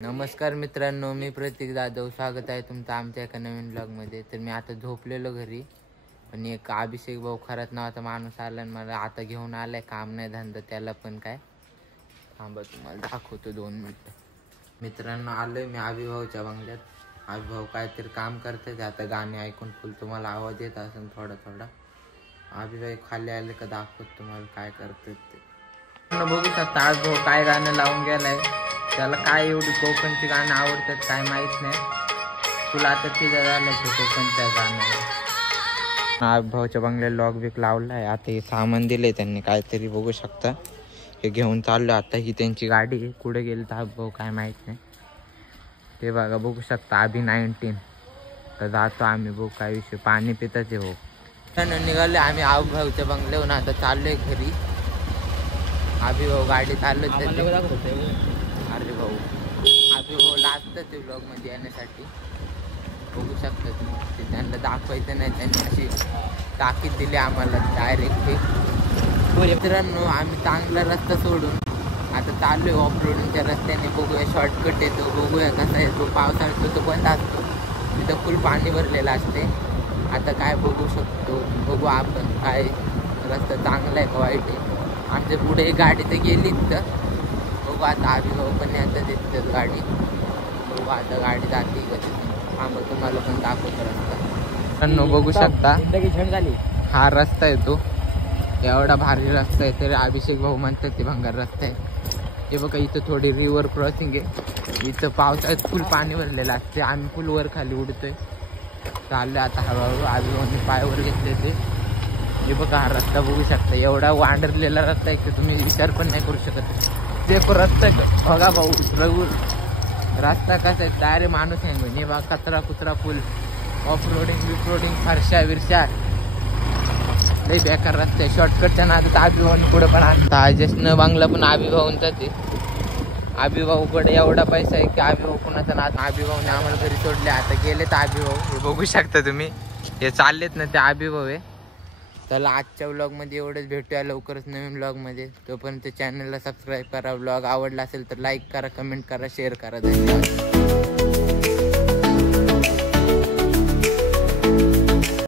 नमस्कार मित्रांनो, मी प्रतीक जाधव. स्वागत आहे तुमचं आमच्या एका नवीन ब्लॉगमध्ये. तर मी आता झोपलेलो घरी, पण एक अभिषेक भाऊ खरात नावाचा माणूस आला आणि मला आता घेऊन आलाय. काम नाही धंदा त्याला, पण काय थांबा तुम्हाला दाखवतो 2 मिनिटं. मित्रांनो, आलोय मी अभिभाऊच्या बंगल्यात. अभिभाऊ काहीतरी काम करते, आता गाणे ऐकून फुल तुम्हाला आवाज येत असेल थोडा थोडा. अभिभाऊ खाली आले का दाखवतो तुम्हाला काय करतात ते. बघू शकता अभिभाऊ काय गाणं लावून गेलाय. त्याला काय एवढी कोकणची गाणं आवडतात काय माहित नाही. तुला आता तिथं झालं ते कोकणच्या गाणं. अभिभाऊच्या बंगल्याला लॉक बिक लावला आहे. आता हे सामान दिलंय त्यांनी काहीतरी, बघू शकता. हे घेऊन चाललो आता. ही त्यांची गाडी आहे. कुठे गेली तर अभिभाऊ काय माहित नाही. ते बघा, बघू शकता अभि 19. तर जातो आम्ही, बघू काय विषय. पाणी पिताचे हो. निघाले आम्ही अभिभाऊच्या बंगल्याहून. आता चाललोय घरी. अभिभाऊ गाडी चाललोय. अरे भाऊ, अभिभाऊ लागतं ते ब्लॉग मध्ये येण्यासाठी. बघू शकता तुम्ही, त्यांना दाखवायचं नाही. त्यांनी अशी ताकीद दिली आम्हाला डायरेक्ट. मित्रांनो, आम्ही चांगला रस्ता सोडून आता चाललोय ऑफ रोडिंगच्या रस्त्याने. बघूया शॉर्टकट येतो, बघूया कसा येतो. पावसाळ्यात तो बंद असतो, तिथं फुल पाणी भरलेलं असते. आता काय बघू शकतो, बघू आपण काय रस्ता चांगला आहे का वाईट आहे. आमच्या पुढे एक गाडी तर गेली तर बघू आता. अभिभाऊ पण आता देतात गाडी. बघू आता गाडी जाते का तिथे. थांबा तुम्हाला पण दाखवतो रस्ता. बघू शकता हा रस्ता आहे तो. एवढा भारी रस्ता आहे तरी अभिषेक भाऊ म्हणतात ते भंगार रस्ता आहे. हे बघा, इथं थोडी रिव्हर क्रॉसिंग आहे. इथं पावसाळ्यात फुल पाणी भरलेलं असते. आम्ही फुल वर खाली उडतोय. चाललं आता हळूहळू. अभिभाऊने पायावर घेतले ते. हे बघा, हा रस्ता बघू शकता. एवढा वांडरलेला रस्ता आहे की तुम्ही विचार पण नाही करू शकत. ते रस्ता बघा भाऊ, रस्ता कसा आहे. डायरेक्ट माणूस आहे म्हणजे बघा, कचरा कुचरा फुल. ऑफ रोडिंग बिफ रोडिंग, फरशा विरशा, लई बेकार रस्ता आहे. शॉर्टकटच्या नादात अभिभाऊन पुढे पण आणता. जसनं बांगला पण अभिभाऊंचा ते. अभिभाऊकडे एवढा पैसा आहे की अभिभाऊ कुणाचा नाद. अभिभाऊने आम्हाला घरी सोडले. आता गेलेत अभिभाऊ. हे बघू शकता तुम्ही, हे चाललेत ना ते अभिभाऊ आहे. चला, आजच्या व्लॉगमध्ये एवढंच. भेटूया लवकरच नवीन व्लॉगमध्ये. तोपर्यंत चॅनलला सबस्क्राईब करा. व्लॉग आवडला असेल तर लाईक करा, कमेंट करा, शेअर करा. धन्यवाद.